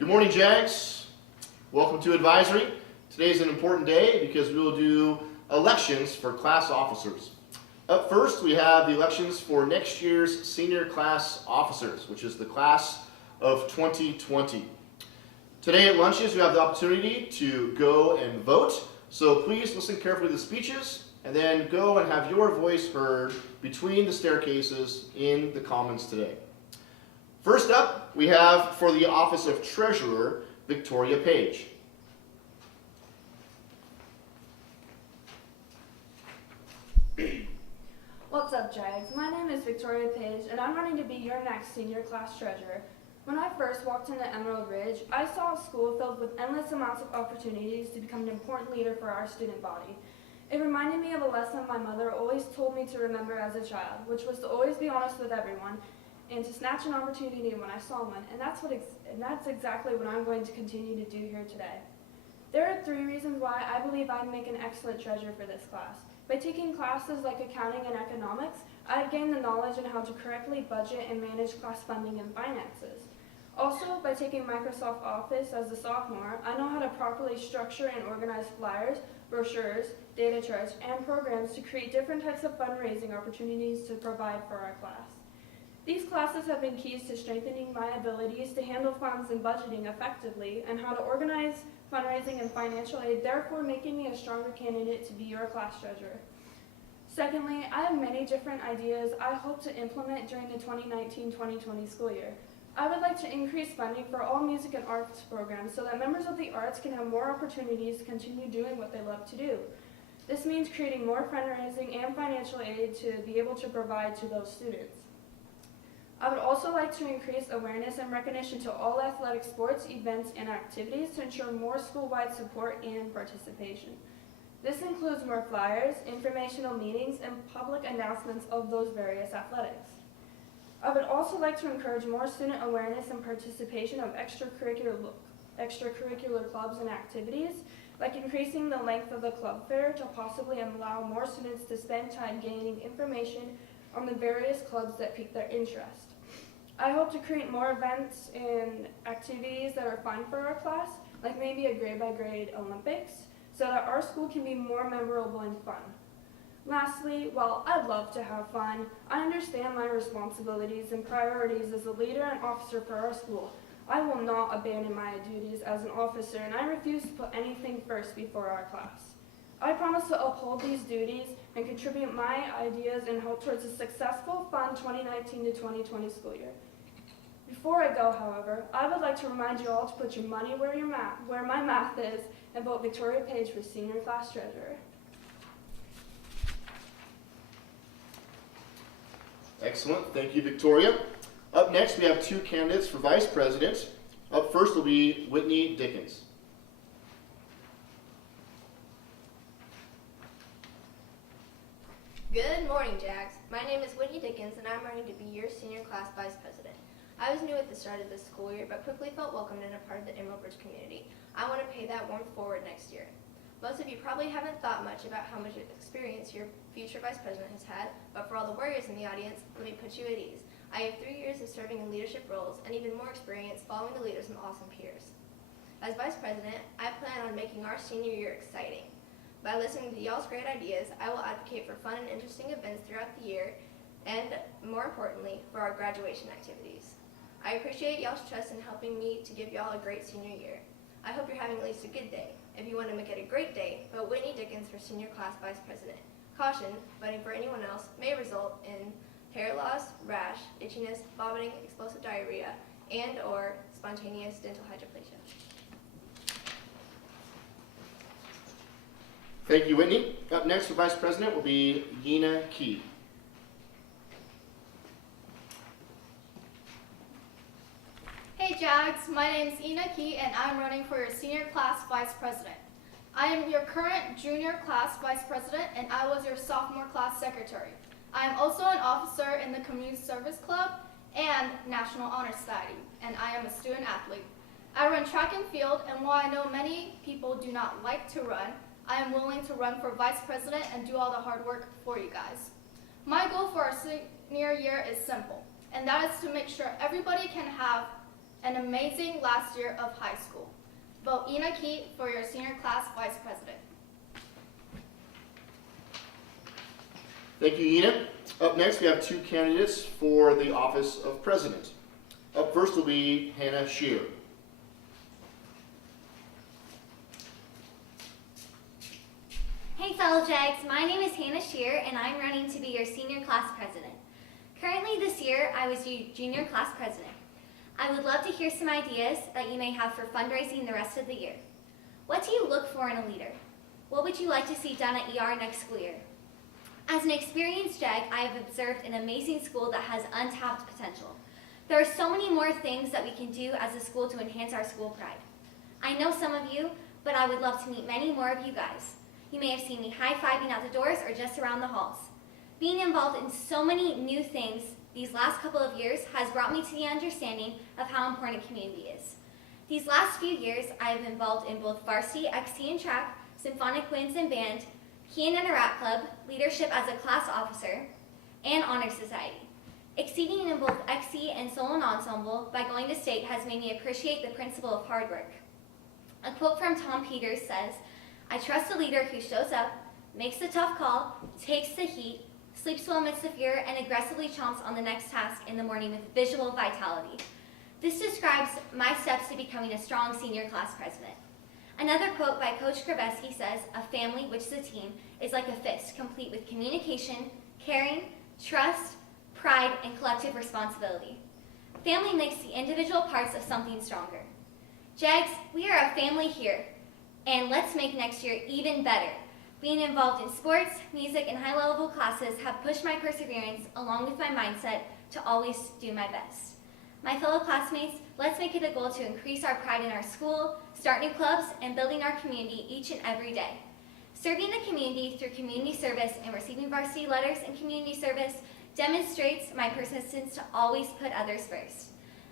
Good morning, Jags. Welcome to advisory. Today is an important day because we will do elections for class officers. Up first, we have the elections for next year's senior class officers, which is the class of 2020. Today at lunches, you have the opportunity to go and vote. So please listen carefully to the speeches and then go and have your voice heard between the staircases in the Commons today. First up, we have for the office of Treasurer, Victoria Page. What's up, Jags? My name is Victoria Page, and I'm running to be your next senior class treasurer. When I first walked into Emerald Ridge, I saw a school filled with endless amounts of opportunities to become an important leader for our student body. It reminded me of a lesson my mother always told me to remember as a child, which was to always be honest with everyone and to snatch an opportunity when I saw one, and that's exactly what I'm going to continue to do here today. There are 3 reasons why I believe I'd make an excellent treasurer for this class. By taking classes like accounting and economics, I've gained the knowledge on how to correctly budget and manage class funding and finances. Also, by taking Microsoft Office as a sophomore, I know how to properly structure and organize flyers, brochures, data charts, and programs to create different types of fundraising opportunities to provide for our class. These classes have been keys to strengthening my abilities to handle funds and budgeting effectively and how to organize fundraising and financial aid, therefore making me a stronger candidate to be your class treasurer. Secondly, I have many different ideas I hope to implement during the 2019-2020 school year. I would like to increase funding for all music and arts programs so that members of the arts can have more opportunities to continue doing what they love to do. This means creating more fundraising and financial aid to be able to provide to those students. I would also like to increase awareness and recognition to all athletic sports, events, and activities to ensure more school-wide support and participation. This includes more flyers, informational meetings, and public announcements of those various athletics. I would also like to encourage more student awareness and participation of extracurricular clubs and activities, like increasing the length of the club fair to possibly allow more students to spend time gaining information on the various clubs that pique their interest. I hope to create more events and activities that are fun for our class, like maybe a grade-by-grade Olympics, so that our school can be more memorable and fun. Lastly, while I'd love to have fun, I understand my responsibilities and priorities as a leader and officer for our school. I will not abandon my duties as an officer, and I refuse to put anything first before our class. I promise to uphold these duties and contribute my ideas and hope towards a successful, fun 2019 to 2020 school year. Before I go, however, I would like to remind you all to put your money where my math is and vote Victoria Page for senior class treasurer. Excellent. Thank you, Victoria. Up next, we have 2 candidates for vice president. Up first will be Whitney Dickens. Good morning, Jags. My name is Whitney Dickens, and I'm running to be your senior class vice president. I was new at the start of this school year, but quickly felt welcomed and a part of the Emerald Ridge community. I want to pay that warmth forward next year. Most of you probably haven't thought much about how much experience your future vice president has had, but for all the warriors in the audience, let me put you at ease. I have 3 years of serving in leadership roles and even more experience following the lead of some awesome peers. As vice president, I plan on making our senior year exciting. By listening to y'all's great ideas, I will advocate for fun and interesting events throughout the year, and more importantly, for our graduation activities. I appreciate y'all's trust in helping me to give y'all a great senior year. I hope you're having at least a good day. If you want to make it a great day, vote Whitney Dickens for senior class vice president. Caution, voting for anyone else may result in hair loss, rash, itchiness, vomiting, explosive diarrhea, and/or spontaneous dental hydroplasia. Thank you, Whitney. Up next for vice president will be Enoch Key. Hey Jags, my name is Enoch Key and I'm running for your senior class vice president. I am your current junior class vice president and I was your sophomore class secretary. I am also an officer in the Community Service Club and National Honor Society, and I am a student athlete. I run track and field, and while I know many people do not like to run, I am willing to run for vice president and do all the hard work for you guys. My goal for our senior year is simple, and that is to make sure everybody can have an amazing last year of high school. Vote Enoch Key for your senior class vice president. Thank you, Enoch. Up next, we have two candidates for the office of president. Up first will be Hamish Shearer. Hey fellow Jags, my name is Hamish Shearer and I'm running to be your senior class president. Currently this year, I was your junior class president. I would love to hear some ideas that you may have for fundraising the rest of the year. What do you look for in a leader? What would you like to see done at ER next school year? As an experienced Jag, I have observed an amazing school that has untapped potential. There are so many more things that we can do as a school to enhance our school pride. I know some of you, but I would love to meet many more of you guys. You may have seen me high-fiving out the doors or just around the halls. Being involved in so many new things these last couple of years has brought me to the understanding of how important community is. These last few years, I have been involved in both varsity XC and track, symphonic winds and band, Keen and a rat club, leadership as a class officer, and honor society. Exceeding in both XC and solo and ensemble by going to state has made me appreciate the principle of hard work. A quote from Tom Peters says, "I trust a leader who shows up, makes the tough call, takes the heat, sleeps well amidst the fear, and aggressively chomps on the next task in the morning with visual vitality." This describes my steps to becoming a strong senior class president. Another quote by Coach Kraveski says, "A family, which is a team, is like a fist, complete with communication, caring, trust, pride, and collective responsibility." Family makes the individual parts of something stronger. Jags, we are a family here, and let's make next year even better. Being involved in sports, music, and high-level classes have pushed my perseverance along with my mindset to always do my best. My fellow classmates, let's make it a goal to increase our pride in our school, start new clubs, and building our community each and every day. Serving the community through community service and receiving varsity letters in community service demonstrates my persistence to always put others first.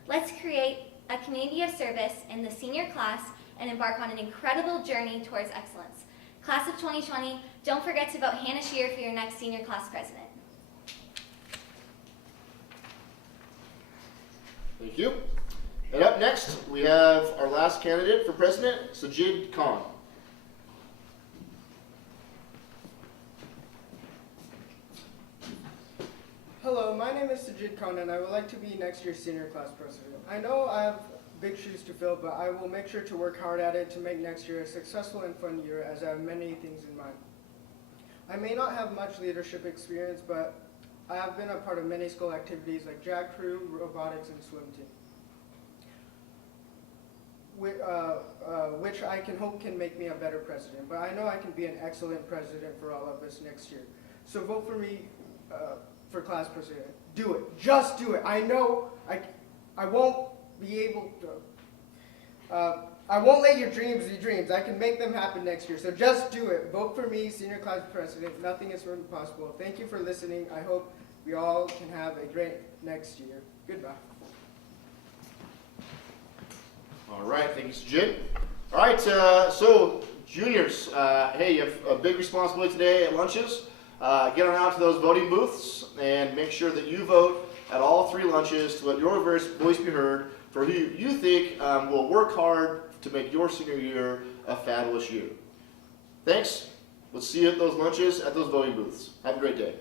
Let's create a community of service in the senior class and embark on an incredible journey towards excellence. Class of 2020, don't forget to vote Hamish Shearer for your next senior class president. Thank you. And up next, we have our last candidate for president, Sajid Khan. Hello, my name is Sajid Khan and I would like to be next year's senior class president. I know I have big shoes to fill, but I will make sure to work hard at it to make next year a successful and fun year, as I have many things in mind. I may not have much leadership experience, but I have been a part of many school activities like Jag crew, robotics, and swim team, which I can hope can make me a better president. But I know I can be an excellent president for all of us next year. So vote for me for class president. Do it. Just do it. I know I won't be able to. I won't let your dreams be dreams. I can make them happen next year. So just do it. Vote for me, senior class president. Nothing is impossible. Thank you for listening. I hope we all can have a great next year. Goodbye. All right, thank you, Sajid. All right, so juniors, hey, you have a big responsibility today at lunches. Get on out to those voting booths and make sure that you vote at all 3 lunches to let your voice be heard for who you think will work hard to make your senior year a fabulous year. Thanks. We'll see you at those lunches, at those voting booths. Have a great day.